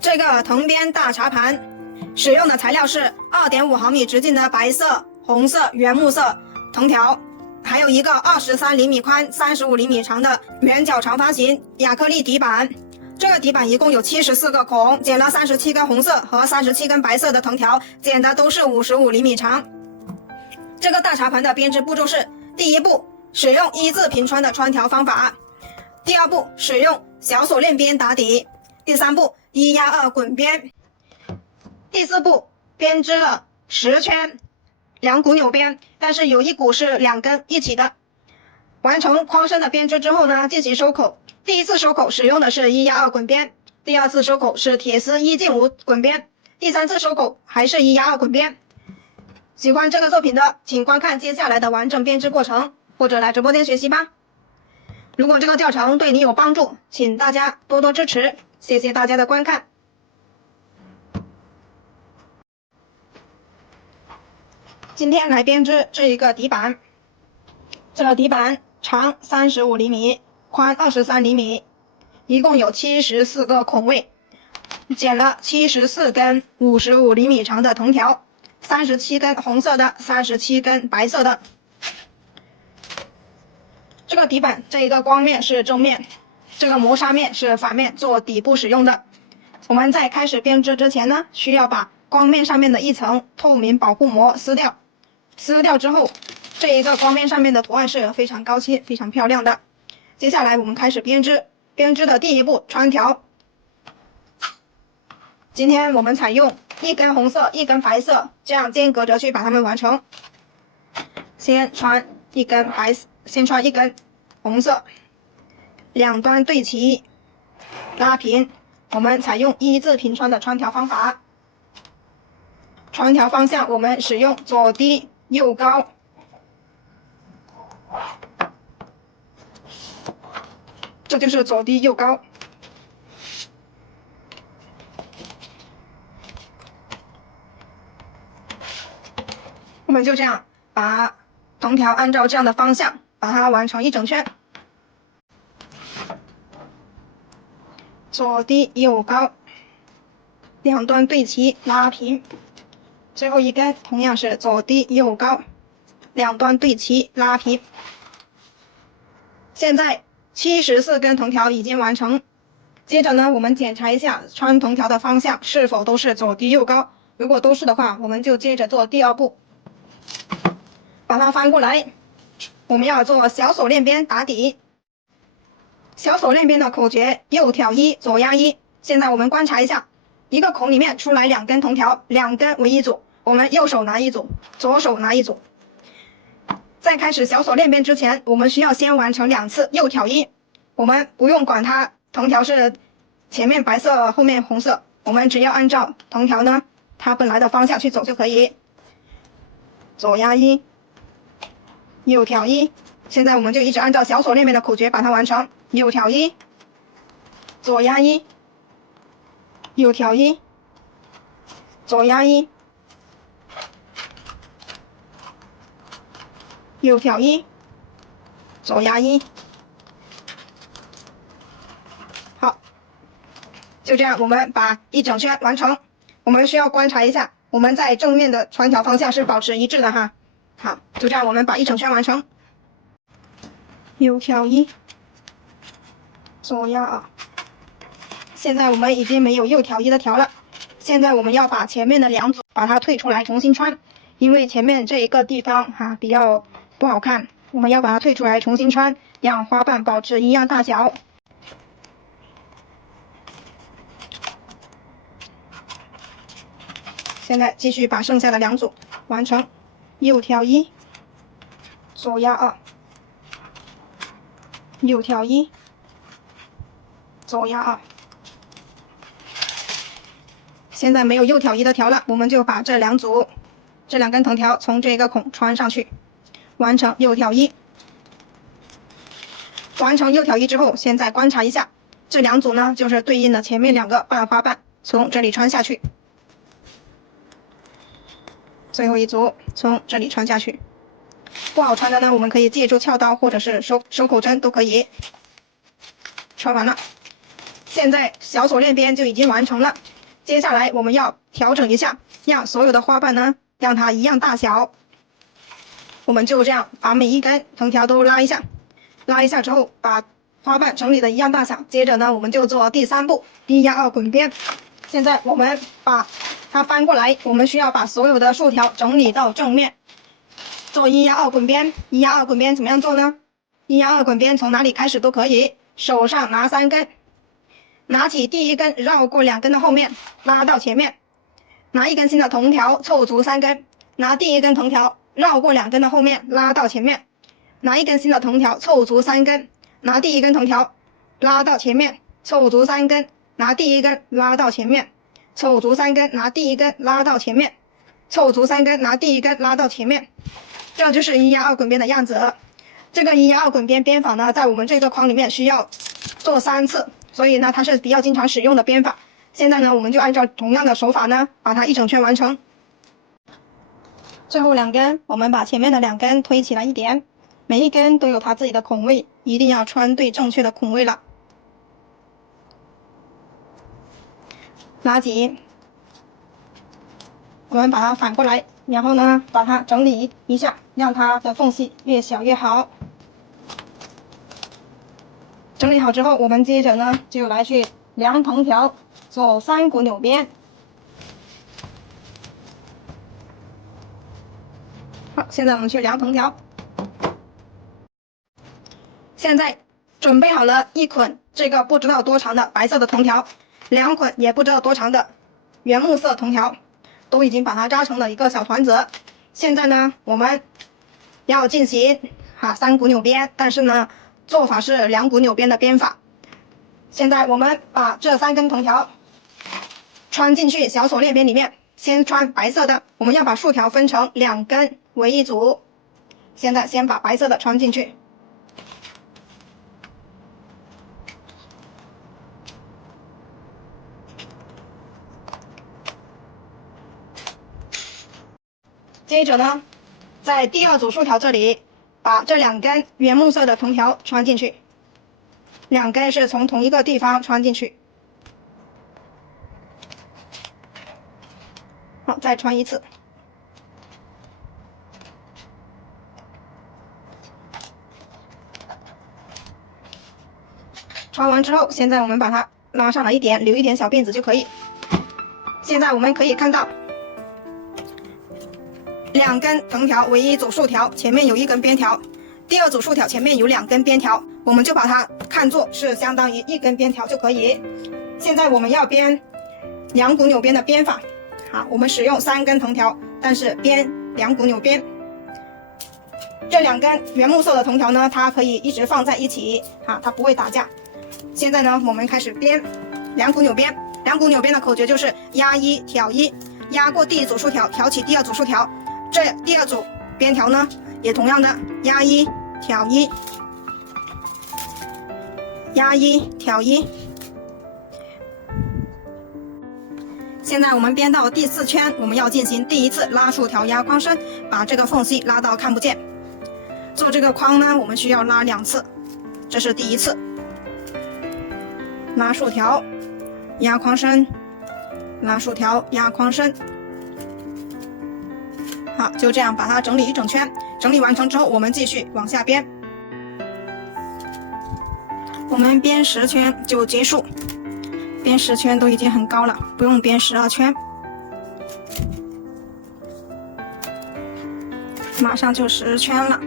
这个藤编大茶盘使用的材料是2.5毫米直径的白色、红色、原木色藤条，还有一个23厘米宽、35厘米长的圆角长方形亚克力底板。这个底板一共有74个孔，剪了37根红色和37根白色的藤条，剪的都是55厘米长。这个大茶盘的编织步骤是：第一步，使用一字平穿的穿条方法；第二步，使用小锁链边打底；第三步，1压2滚边；第四步，编织了10圈，2股扭边，但是有一股是2根一起的。完成框身的编织之后呢，进行收口。第一次收口使用的是1压2滚边，第二次收口是铁丝1进5滚边，第三次收口还是1压2滚边。喜欢这个作品的，请观看接下来的完整编织过程，或者来直播间学习吧。如果这个教程对你有帮助，请大家多多支持，谢谢大家的观看。今天来编织这一个底板，这个底板长35厘米，宽23厘米，一共有74个孔位，剪了74根55厘米长的藤条，37根红色的，37根白色的。这个底板这一个光面是正面，这个磨砂面是反面做底部使用的。我们在开始编织之前呢，需要把光面上面的一层透明保护膜撕掉。撕掉之后，这一个光面上面的图案是非常高清、非常漂亮的。接下来我们开始编织，编织的第一步穿条。今天我们采用1根红色、1根白色，这样间隔着去把它们完成。先穿1根红色，两端对齐，拉平。我们采用一字平穿的穿条方法。穿条方向我们使用左低右高。这就是左低右高。我们就这样把藤条按照这样的方向把它完成一整圈。左低右高，两端对齐拉平。最后一根同样是左低右高，两端对齐拉平。现在74根藤条已经完成。接着呢，我们检查一下穿藤条的方向是否都是左低右高。如果都是的话，我们就接着做第二步，把它翻过来。我们要做小锁链边打底。小锁链边的口诀：右挑1，左压1。现在我们观察一下，一个孔里面出来2根藤条，2根为一组，我们右手拿一组，左手拿一组。在开始小锁链边之前，我们需要先完成2次右挑1。我们不用管它藤条是前面白色后面红色，我们只要按照藤条呢它本来的方向去走就可以。左压1，右挑1。现在我们就一直按照小锁链边的口诀把它完成。右挑1，左压1，右挑1，左压1，右挑1，左压1。好，就这样我们把一整圈完成。我们需要观察一下我们在正面的穿条方向是保持一致的哈。好，就这样我们把一整圈完成。右挑1，左压2。现在我们已经没有右挑1的条了。现在我们要把前面的2组把它退出来重新穿，因为前面这一个地方比较不好看，我们要把它退出来重新穿，让花瓣保持一样大小。现在继续把剩下的2组完成。右挑1，左压2，右挑1，左压2。现在没有右挑1的条了，我们就把这2根藤条从这个孔穿上去，完成右挑1。完成右挑1之后，现在观察一下，这2组呢就是对应的前面2个半花瓣，从这里穿下去。最后一组从这里穿下去。不好穿的呢，我们可以借助撬刀或者是收口针都可以。穿完了，现在小锁链边就已经完成了，接下来我们要调整一下，让所有的花瓣呢让它一样大小。我们就这样把每一根藤条都拉一下，拉一下之后把花瓣整理的一样大小。接着呢，我们就做第3步1压2滚边。现在我们把它翻过来，我们需要把所有的竖条整理到正面，做1压2滚边。1压2滚边怎么样做呢？1压2滚边从哪里开始都可以，手上拿3根，拿起第一根绕过2根的后面，拉到前面，拿一根新的藤条凑足3根，拿第一根藤条绕过2根的后面，拉到前面，拿一根新的藤条凑足3根，拿第一根藤条拉到前面，凑足3根，拿第一根拉到前面，凑足3根，拿第一根拉到前面，凑足3根，拿第一根拉到前面。这就是1压2滚边的样子。这个1压2滚边编法呢，在我们这个框里面需要做3次，所以呢它是比较经常使用的编法。现在呢我们就按照同样的手法呢，把它一整圈完成。最后2根，我们把前面的2根推起来一点，每一根都有它自己的孔位，一定要穿对正确的孔位了。拉紧，我们把它反过来，然后呢把它整理一下，让它的缝隙越小越好。整理好之后，我们接着呢就来去量藤条，做3股扭边。好，现在我们去量藤条。现在准备好了1捆这个不知道多长的白色的藤条，2捆也不知道多长的原木色藤条，都已经把它扎成了一个小团子。现在呢，我们要进行3股扭边，但是呢，做法是2股扭边的编法。现在我们把这3根藤条穿进去小锁链边里面，先穿白色的，我们要把竖条分成2根为一组。现在先把白色的穿进去。接着呢，在第2组竖条这里，把这2根原木色的藤条穿进去，2根是从同一个地方穿进去。好，再穿一次。穿完之后，现在我们把它拉上来一点，留一点小辫子就可以。现在我们可以看到，2根藤条为一组竖条，前面有1根边条，第2组竖条前面有2根边条，我们就把它看作是相当于1根边条就可以。现在我们要编2股扭边的编法，好，我们使用3根藤条，但是编2股扭边。这2根原木色的藤条呢，它可以一直放在一起，它不会打架。现在呢，我们开始编2股扭边。2股扭边的口诀就是压1挑1，压过第1组竖条，挑起第2组竖条。这第2组边条呢，也同样的压1挑1，压1挑1。现在我们编到第4圈，我们要进行第1次拉竖条压框身，把这个缝隙拉到看不见。做这个框呢，我们需要拉2次，这是第1次。拉竖条压框身，拉竖条压框身。好，就这样把它整理一整圈。整理完成之后，我们继续往下编。我们编10圈就结束，编10圈都已经很高了，不用编12圈。马上就10圈了。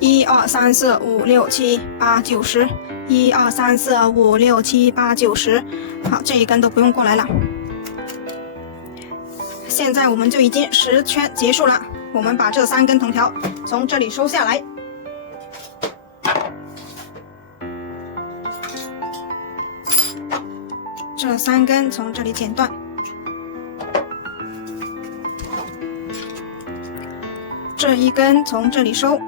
1、2、3、4、5、6、7、8、9、10。1、2、3、4、5、6、7、8、9、10。好，这一根都不用过来了。现在我们就已经10圈结束了。我们把这3根藤条从这里收下来。这3根从这里剪断。这一根从这里收。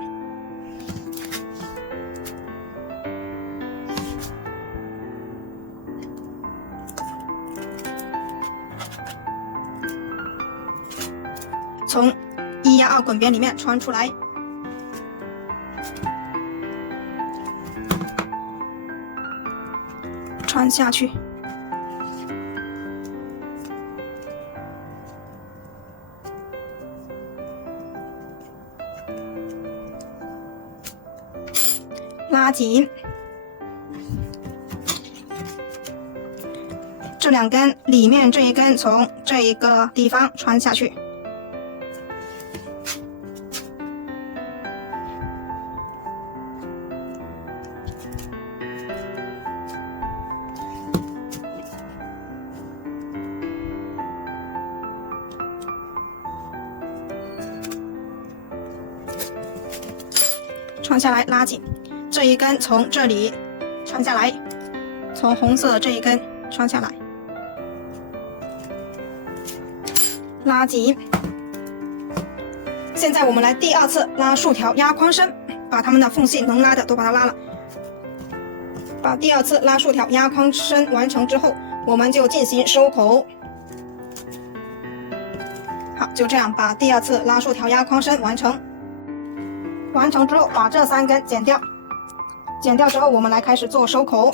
从1压2滚边里面穿出来。穿下去。拉紧，这2根里面这一根从这一个地方穿下去。穿下来，拉紧。这一根从这里穿下来，从红色的这一根穿下来，拉紧。现在我们来第2次拉竖条压框身，把它们的缝隙能拉的都把它拉了。把第2次拉竖条压框身完成之后，我们就进行收口。好，就这样把第2次拉竖条压框身完成。完成之后，把这3根剪掉。剪掉之后，我们来开始做收口。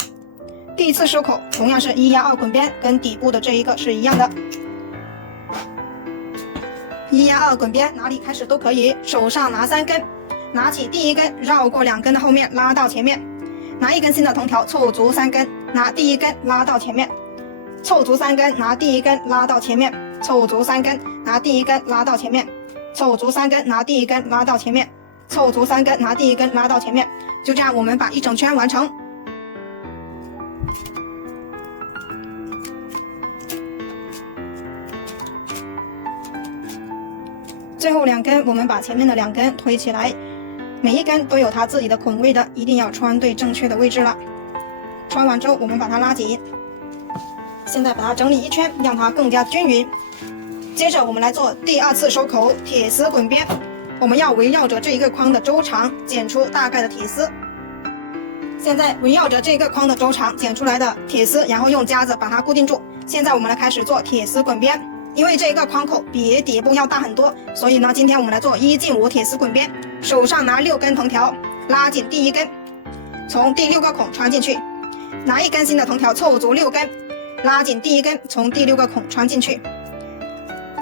第1次收口同样是1压2滚边，跟底部的这一个是一样的。1压2滚边，哪里开始都可以。手上拿3根，拿起第1根，绕过2根的后面，拉到前面。拿1根新的铜条，凑足3根，拿第1根拉到前面。凑足3根，拿第1根拉到前面。凑足3根，拿第1根拉到前面。凑足3根，拿第1根拉到前面。凑足3根，拿第1根拉到前面。就这样，我们把1整圈完成。最后2根，我们把前面的2根推起来，每一根都有它自己的孔位的，一定要穿对正确的位置了。穿完之后，我们把它拉紧。现在把它整理1圈，让它更加均匀。接着我们来做第2次收口，铁丝滚边。我们要围绕着这一个框的周长剪出大概的铁丝。现在围绕着这个框的周长剪出来的铁丝，然后用夹子把它固定住。现在我们来开始做铁丝滚边。因为这个框口比底部要大很多，所以呢，今天我们来做1进5铁丝滚边。手上拿6根铜条，拉紧第1根，从第6个孔穿进去。拿1根新的铜条，凑足6根，拉紧第1根，从第6个孔穿进去。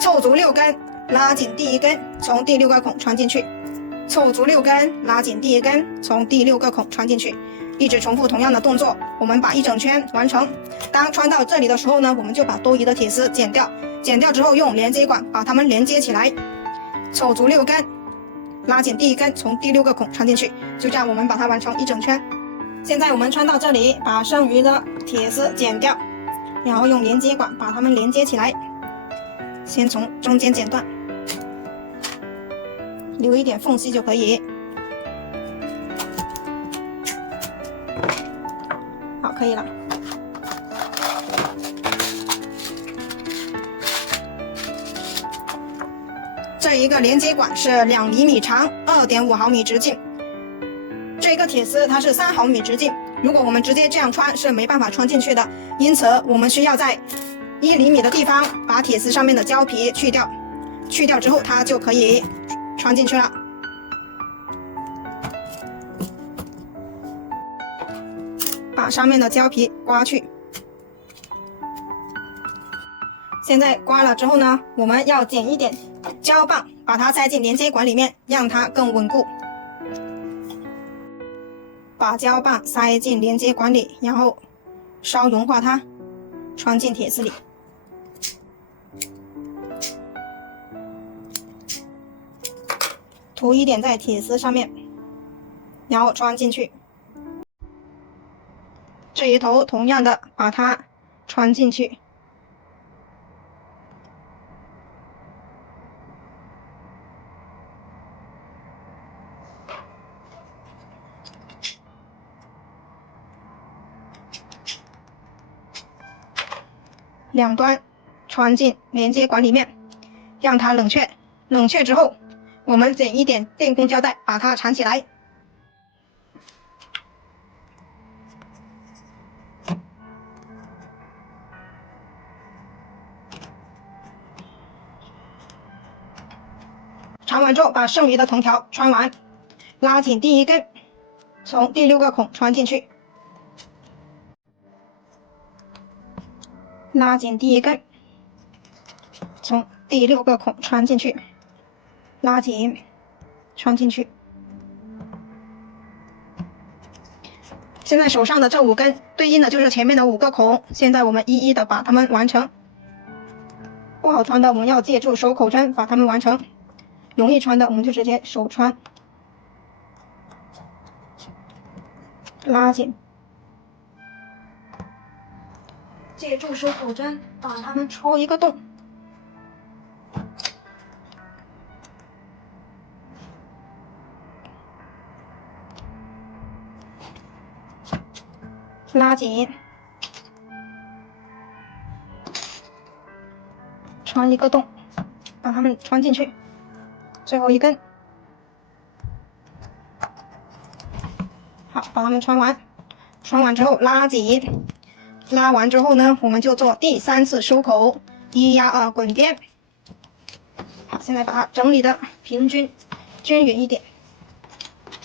凑足6根，拉紧第1根，从第6个孔穿进去。凑足6根，拉紧第1根，从第6个孔穿进去。一直重复同样的动作，我们把1整圈完成。当穿到这里的时候呢，我们就把多余的铁丝剪掉。剪掉之后，用连接管把它们连接起来。凑足6根，拉紧第1根，从第6个孔穿进去。就这样，我们把它完成1整圈。现在我们穿到这里，把剩余的铁丝剪掉，然后用连接管把它们连接起来。先从中间剪断，留一点缝隙就可以。好，可以了。这一个连接管是2厘米长，2.5毫米直径。这个铁丝它是3毫米直径，如果我们直接这样穿是没办法穿进去的，因此我们需要在1厘米的地方把铁丝上面的胶皮去掉，去掉之后它就可以穿进去了。把上面的胶皮刮去。现在刮了之后呢，我们要剪一点胶棒，把它塞进连接管里面，让它更稳固。把胶棒塞进连接管里，然后稍融化它，穿进铁丝里。涂一点在铁丝上面，然后穿进去。这一头同样的把它穿进去。两端穿进连接管里面，让它冷却。冷却之后，我们剪一点电工胶带把它缠起来。缠完之后，把剩余的铜条穿完，拉紧第1根，从第6个孔穿进去。拉紧第一根，从第6个孔穿进去，拉紧，穿进去。现在手上的这5根对应的就是前面的5个孔，现在我们一一的把它们完成。不好穿的我们要借助手口针把它们完成，容易穿的我们就直接手穿，拉紧，借助手口针把它们戳一个洞，拉紧，穿一个洞，把它们穿进去，最后一根，好，把它们穿完。穿完之后拉紧，拉完之后呢，我们就做第3次收口，1压2滚边。好，现在把它整理的平均均匀一点。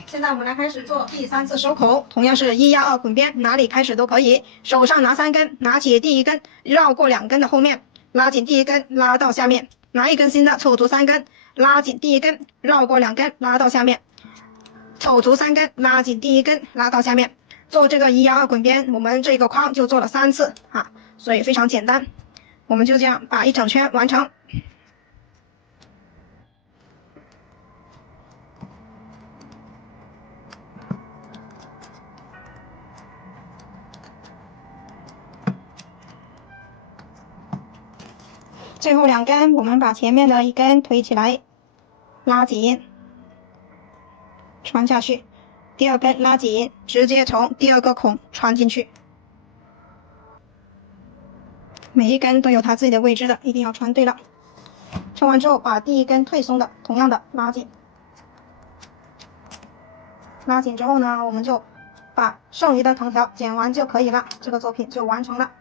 现在我们来开始做第3次收口，同样是1压2滚边，哪里开始都可以。手上拿3根，拿起第1根，绕过2根的后面，拉紧第1根，拉到下面，拿一根新的，凑足3根，拉紧第1根，绕过2根，拉到下面，凑足3根，拉紧第1根，拉到下面。做这个1压2滚边，我们这个框就做了3次啊，所以非常简单。我们就这样把一整圈完成。最后2根，我们把前面的1根推起来，拉紧，穿下去。第2根拉紧，直接从第2个孔穿进去。每一根都有它自己的位置的，一定要穿对了。穿完之后，把第1根退松的，同样的拉紧。拉紧之后呢，我们就把剩余的藤条剪完就可以了，这个作品就完成了。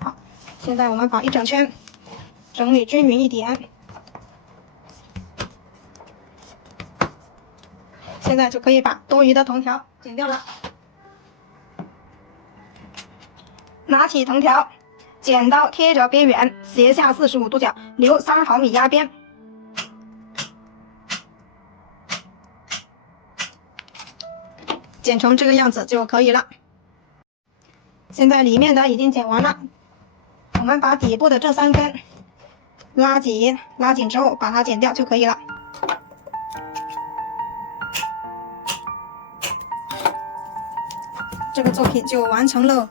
好，现在我们把一整圈整理均匀一点。现在就可以把多余的藤条剪掉了。拿起藤条，剪刀贴着边缘，斜下45度角，留3毫米压边。剪成这个样子就可以了。现在里面的已经剪完了，我们把底部的这3根拉紧，拉紧之后把它剪掉就可以了。这个作品就完成了。